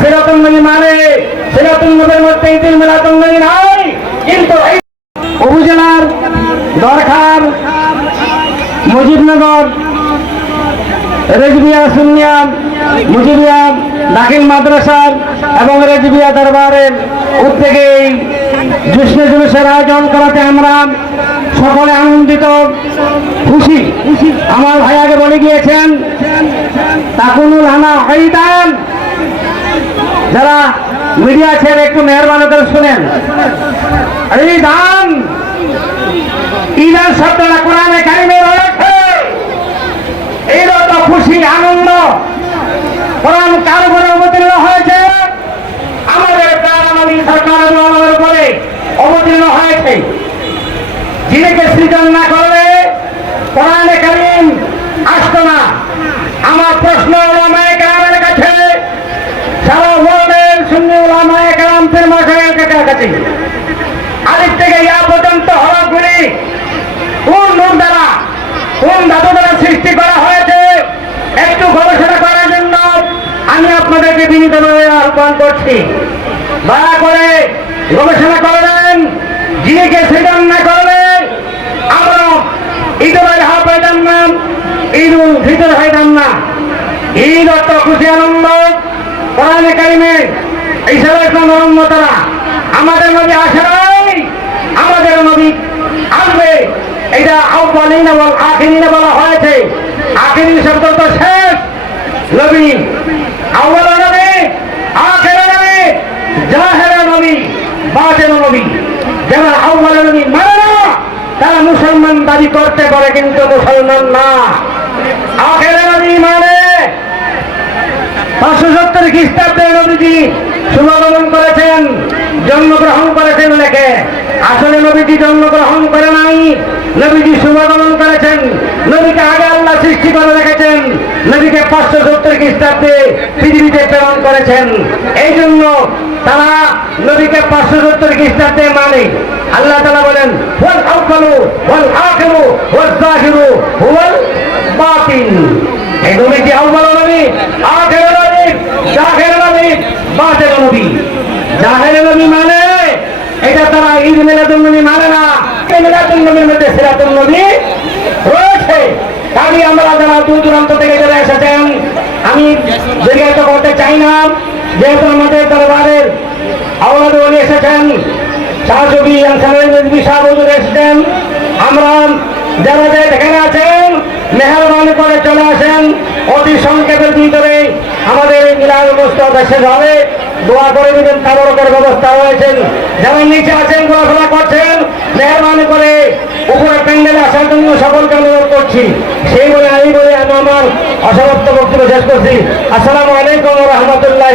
সিরাতুল নবী মানে সিরাতুল নবীর মধ্যে ঈদুল মিলাদুল নবী নাই কিন্তু উপজেলার দরখার মুজিবনগর, রেজবিয়া সুনিয়া মুজিবিয়া দাখিল মাদ্রাসার এবং রেজবিয়া দরবারের উদ্যোগে এই জুসনে জুলুসের আয়োজন করাতে আমরা সকলে আনন্দিত, খুশি। আমার ভাই আগে বলে গিয়েছেন, তাকুনুল হানা হইদান যারা মিডিয়া ছেড়ে একটু মেহরবানি করে শুনেন। এই দান ইরান শব্দটা কোরআনে কারিমে রয়েছে। এই তো খুশি, আনন্দ। কোরআন কার উপরে অবতীর্ণ হয়েছে? আমাদের প্রাণ নবী সরকার উপরে অবতীর্ণ হয়েছে। যিনিকে সৃজন না করলে কোরআনে কারিম আসতো না। আমার প্রশ্ন মশাইয়ের থেকে ইয়া পর্যন্ত হরফগুলি কোন লোক দ্বারা কোন ধাতু দ্বারা সৃষ্টি করা হয়েছে? একটু গবেষণা করার জন্য আমি আপনাদেরকে বিনীতভাবে আহ্বান করছি দয়া করে গবেষণা করবেন যিনিকে সৃজন না। করলে আমরা ঈদুল আজহা পাইতাম না। ঈদ উল ফিতর হইতাম না। ঈদ অর্থ খুশি আনন্দ কোরআনে কারিমে এই সবাই নরম্য তারা আমাদের নবী আসে নাই, আমাদের নবী আসবে। এটা আহ্বানীন এবং আখিরিন বলা হয়েছে। আখিরিন শব্দ তো শেষ। নবী আউ্বাল নবী, আখের নবী, জাহের নবী বাজের নবী। যারা আউ্বাল নবী মানে না, তারা মুসলমান দাবি করতে পারে, কিন্তু মুসলমান না। আখের নবী মানে পাঁচশো সত্তর খ্রিস্টাব্দে নবীজি শুভাগমন করেছেন, জন্মগ্রহণ করেছেন লেখে আসলে নবীজি জন্মগ্রহণ করে নাই, নবীজি শুভাগমন করেছেন। নবীকে আগে আল্লাহ সৃষ্টি করে রেখেছেন, নবীকে পাঁচশো সত্তর খ্রিস্টাব্দে পৃথিবীতে প্রেরণ করেছেন। এই জন্য তারা নবীকে পাঁচশো সত্তর খ্রিস্টাব্দে মানে। আল্লাহ তালা বলেন, ওয়াল আউকালু ওয়াল আখিরু ওয়াল জাহিরু ওয়াল বাতিন। এই নবীজি আউ্বাল নবী, আখের নবী, জাহের নবী বাতের নবী মানে? এটা তারা ঈদ মিলাদুল নবী মানে না। মিলাদুল নবীর মধ্যে রয়েছে। কাজে আমরা যারা দূর থেকে যারা এসেছেন, আমি দীর্ঘায়িত করতে চাই না, যেহেতু আমাদের দরবারের আওলাদ বলে আনসারের সাহেব হুজুর এসেছেন, আমরা যারা যে এখানে আছেন, মেহরবানি করে চলে আসেন, অতি সংক্ষেপের ভিতরে আমাদের এই মিলাদ অনুষ্ঠান দোয়া করে দিবেন, তাবরকের ব্যবস্থা হয়েছেন যারা নিচে আছেন, ঘোরাফেরা করছেন, মেহরবানি করে উপরে প্যান্ডেলে আসার জন্য সকলকে অনুরোধ করছি। সেই বলে আমি বলে আমি আমার অসমাপ্ত বক্তব্য শেষ করছি। আসসালামু আলাইকুম রহমতুল্লাহ